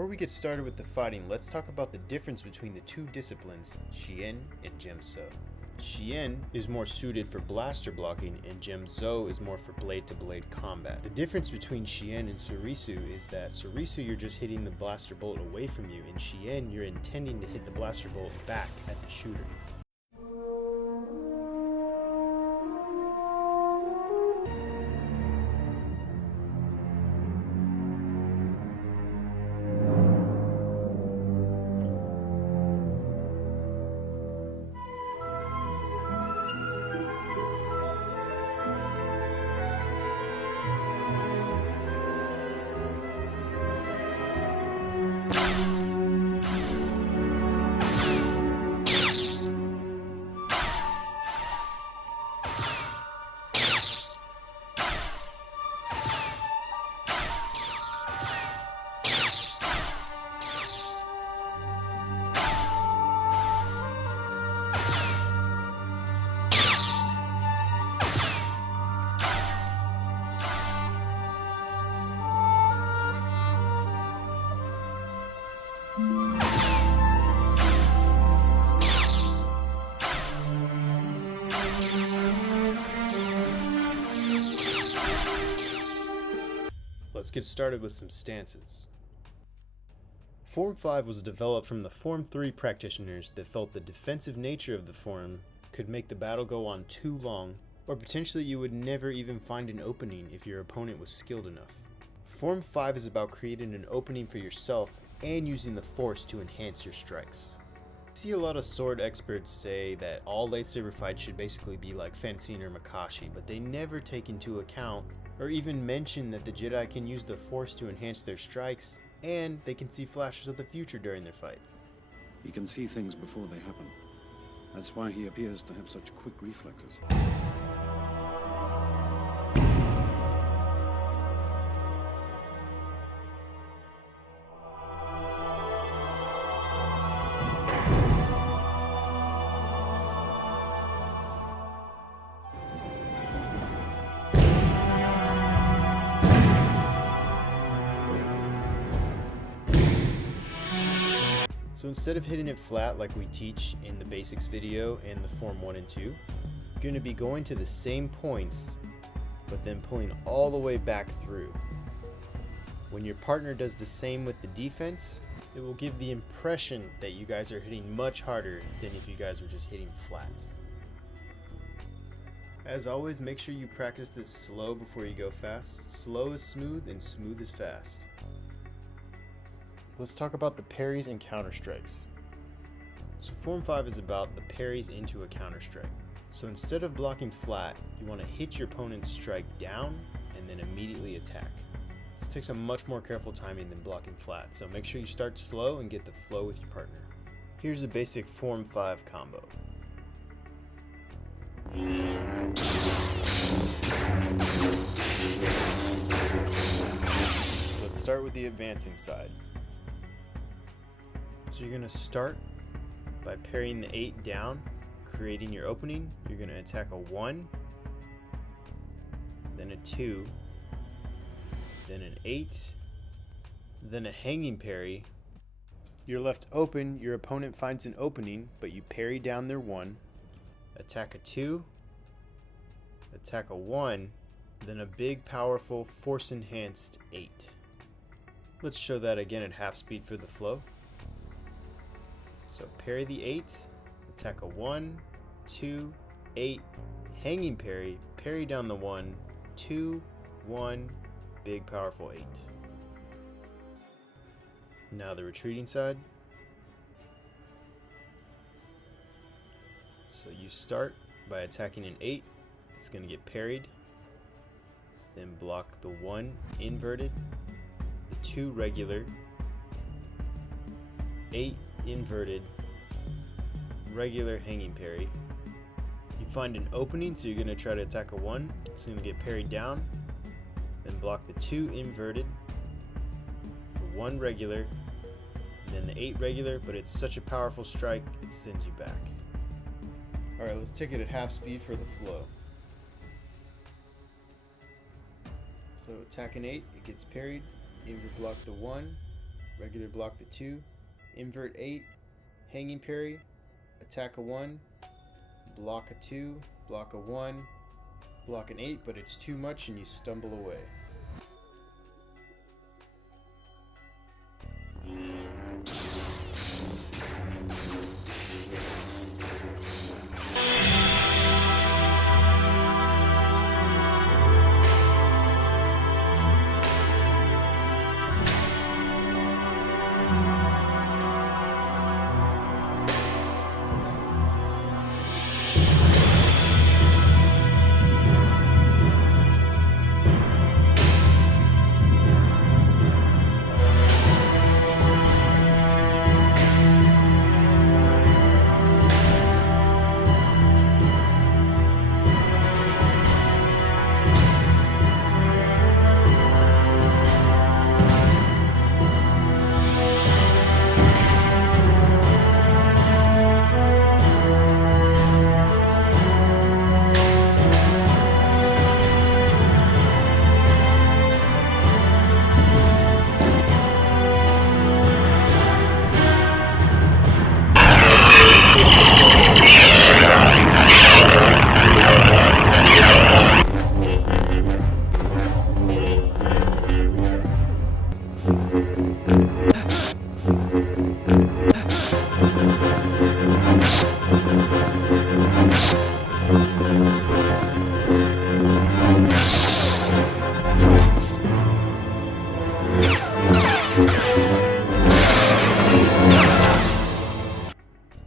Before we get started with the fighting, let's talk about the difference between the two disciplines, Shien and Djem. Shien is more suited for blaster blocking and Djem is more for blade-to-blade combat. The difference between Shien and Surisu is that Surisu you're just hitting the blaster bolt away from you, and Shien you're intending to hit the blaster bolt back at the shooter. Let's get started with some stances. Form 5 was developed from the Form 3 practitioners that felt the defensive nature of the form could make the battle go on too long, or potentially you would never even find an opening if your opponent was skilled enough. Form 5 is about creating an opening for yourself and using the force to enhance your strikes. I see a lot of sword experts say that all lightsaber fights should basically be like fencing or Makashi, but they never take into account or even mention that the Jedi can use the Force to enhance their strikes, and they can see flashes of the future during their fight. He can see things before they happen. That's why he appears to have such quick reflexes. So instead of hitting it flat like we teach in the basics video in the Form 1 and 2, you're going to be going to the same points, but then pulling all the way back through. When your partner does the same with the defense, it will give the impression that you guys are hitting much harder than if you guys were just hitting flat. As always, make sure you practice this slow before you go fast. Slow is smooth and smooth is fast. Let's talk about the parries and counter strikes. So Form 5 is about the parries into a counter strike. So instead of blocking flat, you want to hit your opponent's strike down and then immediately attack. This takes a much more careful timing than blocking flat, so make sure you start slow and get the flow with your partner. Here's a basic Form 5 combo. Let's start with the advancing side. So you're going to start by parrying the 8 down, creating your opening. You're going to attack a 1, then a 2, then an 8, then a hanging parry. You're left open, your opponent finds an opening, but you parry down their 1, attack a 2, attack a 1, then a big powerful force enhanced 8. Let's show that again at half speed for the flow. So parry the 8, attack a 1, 2, 8, hanging parry, parry down the 1, 2, 1, big powerful 8. Now the retreating side. So you start by attacking an 8, it's going to get parried, then block the 1 inverted, the 2 regular, 8 inverted, regular hanging parry. You find an opening, so you're going to try to attack a 1, it's going to get parried down, then block the 2 inverted, the 1 regular, and then the 8 regular, but it's such a powerful strike it sends you back. Alright, let's take it at half speed for the flow. So attack an 8, it gets parried, invert block the 1, regular block the 2, invert 8, hanging parry, attack a 1, block a 2, block a 1, block an 8, but it's too much and you stumble away.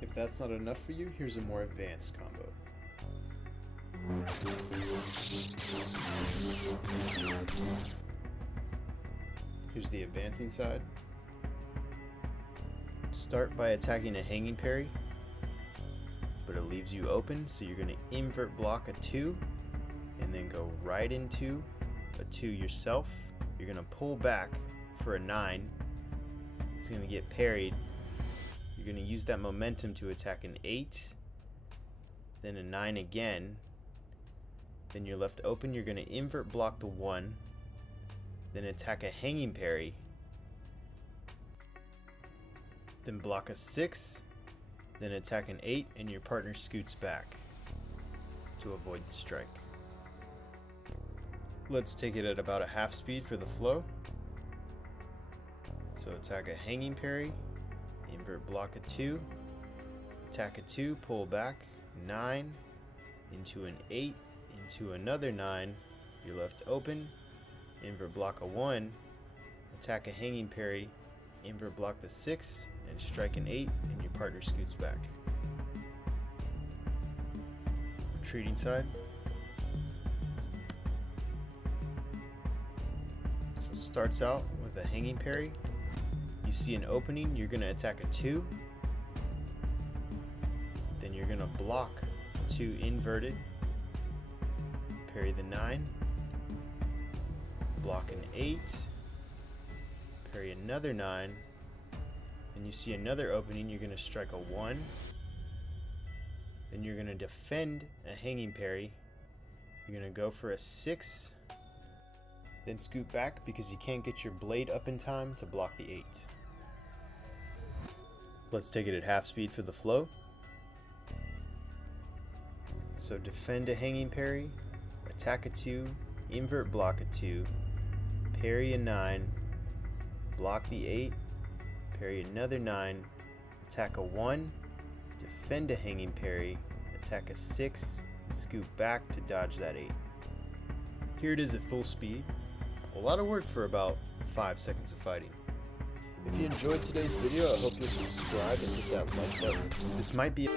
If that's not enough for you, here's a more advanced combo. Here's the advancing side. Start by attacking a hanging parry, but it leaves you open, so you're going to invert block a 2 and then go right into a 2 yourself. You're going to pull back for a 9. It's going to get parried. You're going to use that momentum to attack an 8, then a 9 again. Then you're left open. You're going to invert block the 1, then attack a hanging parry, then block a 6, then attack an 8, and your partner scoots back to avoid the strike. Let's take it at about a half speed for the flow. So attack a hanging parry, invert block a 2, attack a 2, pull back, 9, into an 8, into another 9, you're left open, invert block a 1, attack a hanging parry, invert block the 6, and strike an 8, and your partner scoots back. Retreating side. So starts out with a hanging parry. You see an opening, you're going to attack a 2, then you're going to block 2 inverted, parry the 9, block an 8, parry another 9, and you see another opening, you're going to strike a 1, then you're going to defend a hanging parry, you're going to go for a 6, then scoot back because you can't get your blade up in time to block the 8. Let's take it at half speed for the flow. So defend a hanging parry, attack a 2, invert block a 2, parry a 9, block the 8, parry another 9, attack a 1, defend a hanging parry, attack a 6, and scoot back to dodge that 8. Here it is at full speed. A lot of work for about 5 seconds of fighting. If you enjoyed today's video, I hope you'll subscribe and hit that like button. This might be